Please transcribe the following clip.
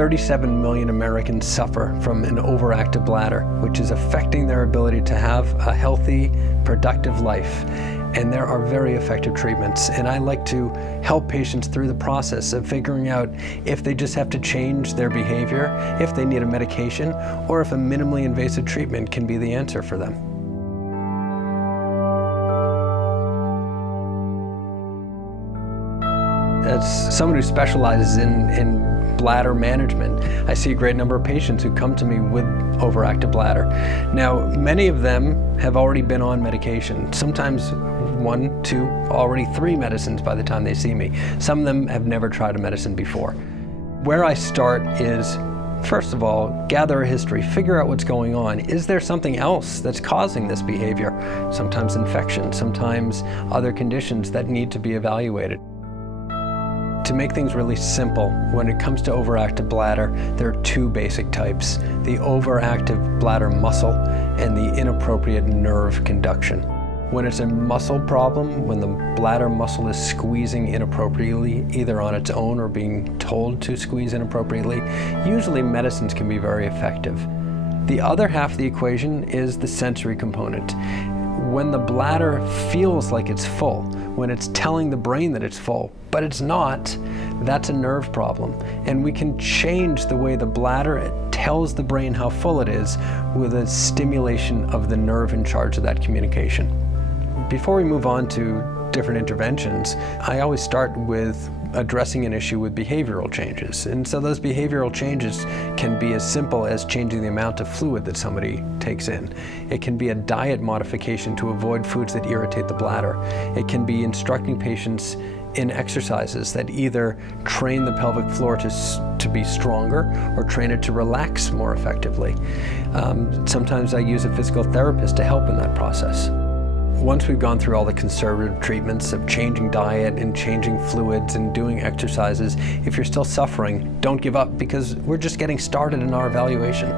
37 million Americans suffer from an overactive bladder, which is affecting their ability to have a healthy, productive life. And there are very effective treatments. And I like to help patients through the process of figuring out if they just have to change their behavior, if they need a medication, or if a minimally invasive treatment can be the answer for them. As someone who specializes in bladder management, I see a great number of patients who come to me with overactive bladder. Now, many of them have already been on medication, sometimes 1, 2, already 3 medicines by the time they see me. Some of them have never tried a medicine before. Where I start is, first of all, gather a history, figure out what's going on. Is there something else that's causing this behavior? Sometimes infection, sometimes other conditions that need to be evaluated. To make things really simple, when it comes to overactive bladder, there are 2 basic types: the overactive bladder muscle and the inappropriate nerve conduction. When it's a muscle problem, when the bladder muscle is squeezing inappropriately, either on its own or being told to squeeze inappropriately, usually medicines can be very effective. The other half of the equation is the sensory component. When the bladder feels like it's full, when it's telling the brain that it's full, but it's not, that's a nerve problem. And we can change the way the bladder tells the brain how full it is with a stimulation of the nerve in charge of that communication. Before we move on to different interventions, I always start with addressing an issue with behavioral changes. And so those behavioral changes can be as simple as changing the amount of fluid that somebody takes in. It can be a diet modification to avoid foods that irritate the bladder. It can be instructing patients in exercises that either train the pelvic floor to be stronger or train it to relax more effectively. Sometimes I use a physical therapist to help in that process. Once we've gone through all the conservative treatments of changing diet and changing fluids and doing exercises, if you're still suffering, don't give up, because we're just getting started in our evaluation.